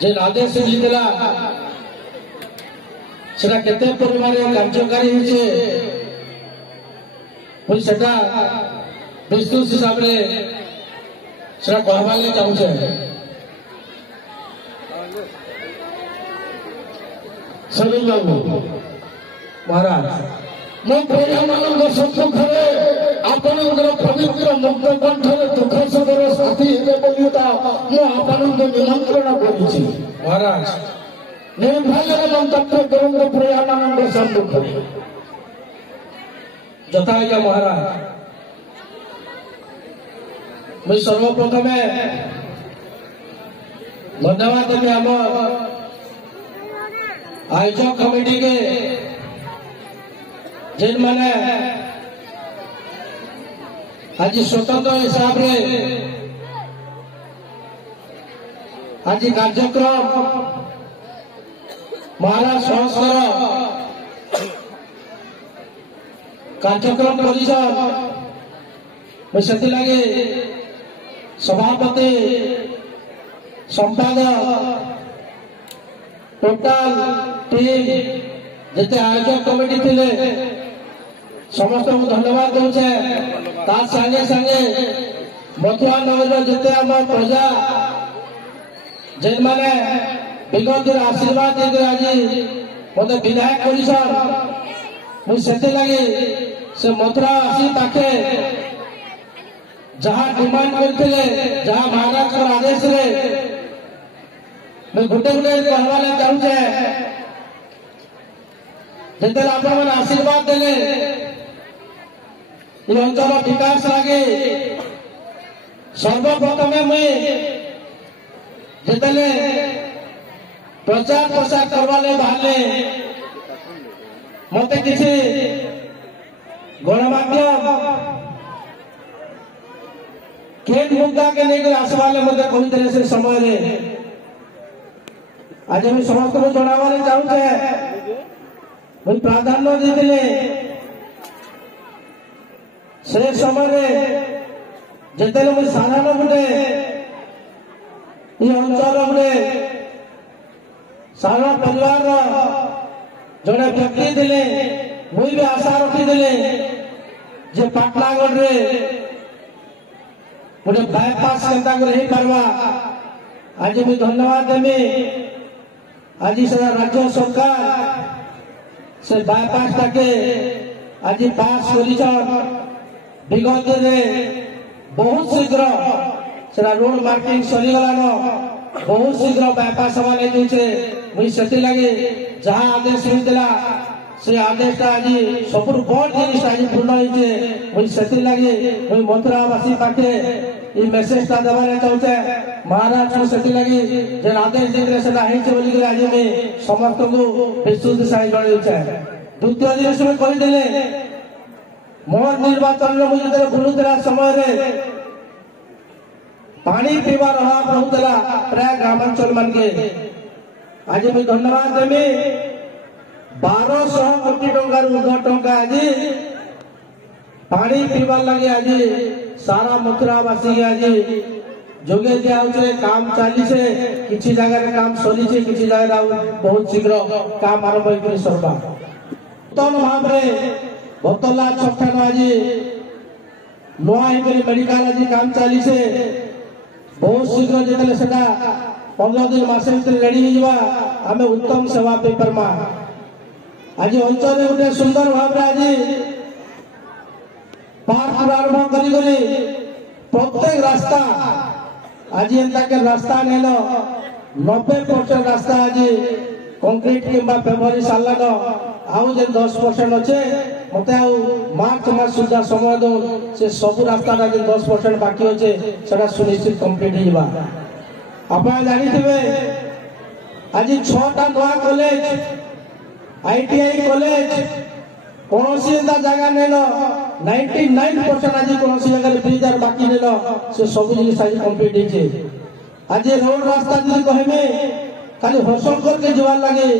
जे आदेश जीतला सेटा केते परिमाण कार्यकारी होचे पुई सेटा विस्तृत हिसाब रे सेटा कहबा ले चाहू छे। सलीम बाबू महाराज मो प्रजा मानक सम्मुखरे आपनकर पवित्र मुक्त कंठरे दुख सुखर साथी हेबे बोलिता मो आपनक निमंत्रण करिछि। महाराज निर्भय मंतव्य करूंगा प्रजा मानक सम्मुखरे जथाया। महाराज मैं सर्वप्रथम धन्यवाद देवी आम आयोजक कमिटी के जिन मैंने आज स्वतंत्र हिसाब रे आज कार्यक्रम महाराज संस्कार कार्यक्रम परिषद से लगे सभापति संपादक टोटाल टीम जिते आयोजक कमिटी थिले समस्त को धन्यवाद दूचे। तार संगे संगे मथुरा नगर जिते आम प्रजा जेन माने विगत आशीर्वाद देकर आज मत विधायक परिषद मुझे लगे से मथुरा आसी पाखे जहाँ डिमांड करते जहाँ महाराज आदेश रे मैं गोटे गोटे कहवाले चाहूचे जिते आप आशीर्वाद देले ये अंचल विकास लगे सर्वप्रथमे मुई जिते प्रचार प्रसार करवाले बाहर मत किसी गणमाध्यम केन मुद्दा के नहीं आसवाले मत कहते से समय रे आज हम समस्त को जनावाले चाहूचे मुझे प्राधान्य देते से समय रे जिते मुझे साधारण गोटे ये अंचल गोटे साधारण परिवार जड़े व्यक्ति दिले मुझे भी आशा रखी जे पाटनागढ़ रे गोटे बायपास केता कर पार्बा आज मुझे धन्यवाद देमी। आज से राज्य सरकार से बायपास टाके आज पास कर विगत बहुत शीघ्र से रोड मार्किंग सरीगलान बहुत शीघ्र बायपास हवा मुझे से लगे जहाँ आदेश होता से आदेश आज सब बड़ जिन आज पूर्ण होते से लगे मुझे मथुरावासी पाखे ये मेसेज टा देवाने चाहूचे महाराज को से लगे जे आदेश देखे से आज मैं समस्त को विस्तृत हिसाब जड़े। द्वितीय जिन में कहीदेले मोर निर्वाचन में मुझे बुलूला समय पानी पीवार अभाव रोला प्राय ग्रामांचल मान के आज मुझे धन्यवाद देमी 1200 कोटी टंकार ऊर्ध्व टंका आज पानी पीवार लगे आज सारा मथुरावासी आज जोगे दिया काम चली से किसी जगह काम सरी किसी जगह बहुत शीघ्र काम आरंभ हो सरवा उत्तम भाव बतला छठान आज नुआ मेडिकल आज काम चली से बहुत शीघ्र जितने से 15 दिन मस रेडी हो आम उत्तम सेवा दे पार्मा। आज अंचल गोटे सुंदर भाव आज पार्क आरंभ कर प्रत्येक रास्ता आज एंता के रास्ता नेल 90% रास्ता आज कंक्रीट किंबा पेवर सारान आउ जे 10% अच्छे मत मार्च मास सुधा समय दो से सब रास्ता 10% बाकी अच्छे से सुनिश्चित कंप्लीट होगा। आप जानी आज 6टा नुआ कॉलेज ITI कॉलेज कौन जगह नेल 99% आज कौन जगह ब्रिज बाकी नेल से सब जिन आज कंप्लीट होचे। आज रोड रास्ता जी कहमे खाली हसल करके जवार लगे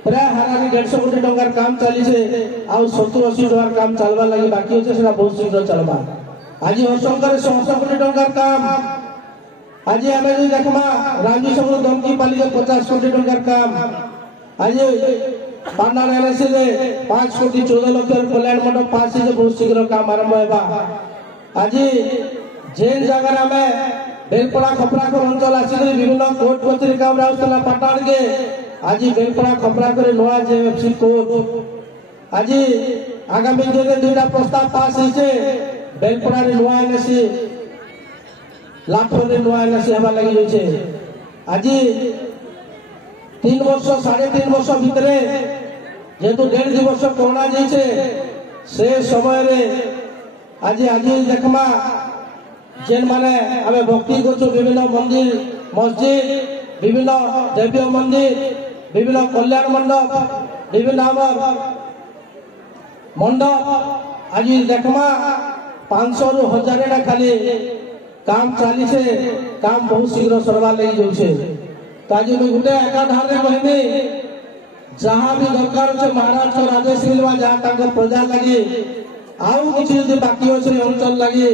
प्राय हारानी 150 कोटी टंकार काम चली से आ 70-80 टंकार काम चलवा लगे बाकी अच्छे बहुत शीघ्र चलवा। आज हसल कर 100 कोटी टंकार काम आज आम जो देखमा राजू सब धमकी पाली 50 कोटी टंकार काम आज पार्टनर एनएससी 5 कोटी 14 लाख कल्याण मंडप पास बहुत शीघ्र काम आरंभ होगा। आज जेन जगह में बेलपड़ा खपराखोर अंचल आसिक विभिन्न कोर्ट कचेरी काम आसला पार्टनर के आज बेलपड़ा खपराखोर नुआ जेएफसी कोर्ट आज आगामी दिन में 2टा प्रस्ताव पास होइछे बेलपड़ा रे नुआ एनएससी लाठोर रे नुआ एनएससी हवा लगी होइछे। आज 3 वर्ष 3.5 वर्ष भितरे जेतु 1.5 वर्ष कोरोना जाइछे से समय रे आज देखमा जेन माने हमें भक्ति करछो विभिन्न मंदिर मस्जिद विभिन्न देवी मंदिर विभिन्न कल्याण मंडप विभिन्न मंडप आज देखमा 500 रु 1000 टा खाली काम चली से काम बहुत शीघ्र सरवा लगी जाउछे। तो आज मैं गुटे एकाधार रे कहनी जहां भी दरकार छे महाराज को आदेश मिलवा जहां ताको प्रजा लगी आउ किछि जे बाकी अछि अंचल लगी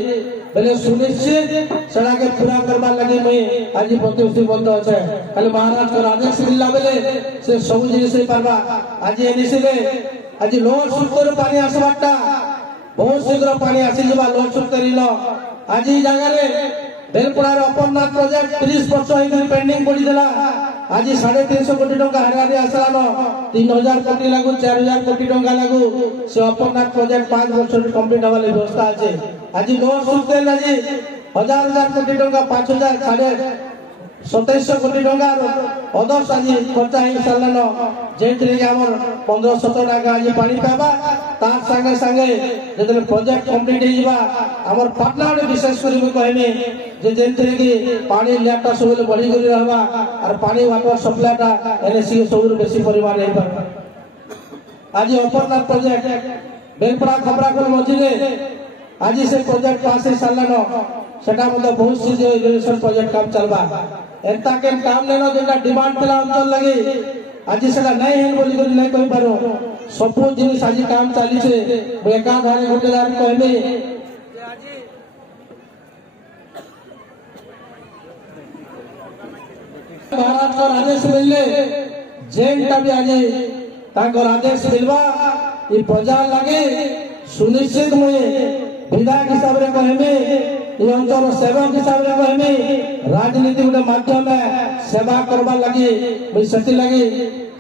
बेले सुनिश्चित सड़ा के पूरा करबा लगी मैं आज प्रतिश्रुतिबद्ध अछि। खाली महाराज को आदेश मिलला बेले से सब जिनिस पारबा। आज एनिसी रे आज लोअर सुपर पानी आसबाटा बहुत शीघ्र पानी आसी जबा लोअर सुपर लो आज ई जगह रे बेलपड़ार अपरनाथ प्रोजेक्ट 30 वर्ष होई पेंडिंग पड़ी देला आज 350 कोटी टंका हरियाणा आसलानो 3000 कोटी लागू 4000 कोटी टंका लागू से अपरनाथ प्रोजेक्ट 5 वर्ष कंप्लीट हवाले व्यवस्था अछि। आज लोअर सुपर आज 1000 कोटी टंका 5000 2700 कोटी टंका अदर्स आज खर्चा हो सारानो जेथि हमर 15-17 टाका आज पानी पाबा तार संगे संगे जदे प्रोजेक्ट कंप्लीट हो जिबा हमर पार्टनर विशेष करी कहमे जे जेथि कि पानी लेटा सब बढ़ी गरी रहबा और पानी वाटर सप्लाईटा एनएससी के सबुर बेसी परिमाण हे पर आज अपरनाथ प्रोजेक्ट बेलपड़ा खपराखोल मझिले आज से प्रोजेक्ट पास हो सारानो सेटा मतलब बहुत शीघ्र इरिगेशन प्रोजेक्ट काम चलबा एंता के काम लेनो जेटा डिमांड पेला अंचल लगी आज सेटा नहीं है बोली कर नहीं कहि पारो सब जिनिस आज काम चली छे एका धारे गोटे धारे कहनी महाराज को आदेश मिलले जेनटा भी आज ताकर आदेश मिलवा ई प्रजा लगे सुनिश्चित मुए विधायक हिसाब रे कहमे ये अंचल सेवक हिसाब रे कहमे राजनीति गोटे माध्यम सेवा करबा लगी मुई सती लगी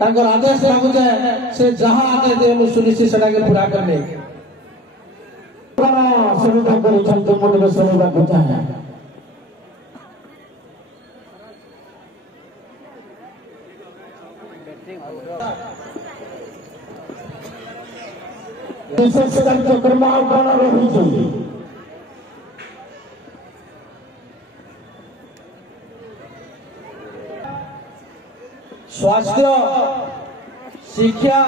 ताकर आदेश लागु जे से जहां आदेश दे मु सुनिश्चित सेटा के पूरा करबे सुविधा करै छन मोटे सुविधा बुझा है। विशेष कार्यक्रम कौन रही स्वास्थ्य शिक्षा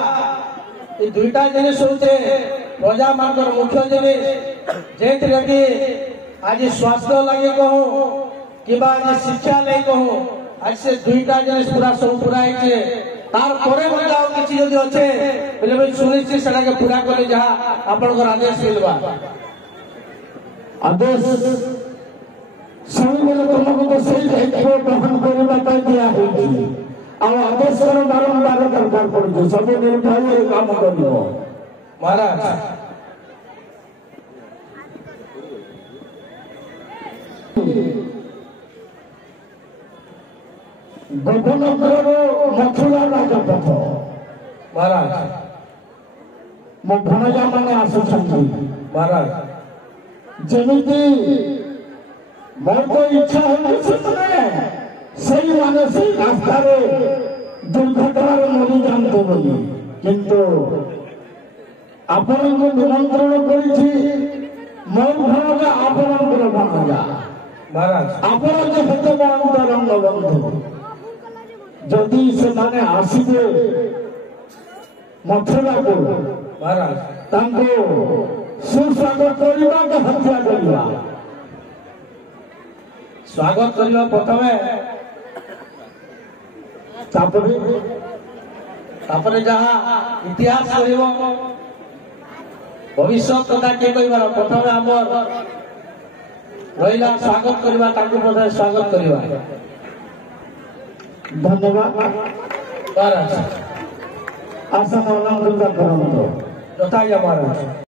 ये 2टा जिनिस होते प्रजा मानकर मुख्य जिनिस जेथि लगी आज स्वास्थ्य लगे कहूँ कि आज शिक्षा नहीं कहूँ आज से 2टा जिनिस पूरा सब पूरा है तार परे मते आउ किछि जदि अछि बेले भाई सुनिश्चित सेटा के पूरा करे जहा आपनकर आदेश मिलबा आदेश सब बेले तुमको तो सही दायित्व ग्रहण करबा पाई दिया होई आ आदेश कर बारंबार दरकार पड़े सब निर्भय काम करियो महाराज गोपनपुर मथुरा राजपथ महाराज मो भणजा माने आसुछंती महाराज जेमिति मोर तो इच्छा है सही माने से रास्ता रे दुर्घटना मरी जानते बोली किंतु आपण को निमंत्रण करिछि मोर भणजा आपणकर भणजा महाराज आपण जे हेते अंतरंग बंधु जदि से माने आसीबे मथुरा को महाराज तांको सुस्वागत करिबा के हत्या करिबा स्वागत करिबा प्रथमे तापरे जहा इतिहास करिबो भविष्य कथा के कहिबार प्रथमे हमर রইলা স্বাগত করিবা তাকে প্রথমে স্বাগত করিবা ধন্যবাদ মহারাজ আসন অলঙ্কৃত করন্তু যথাই মহারাজ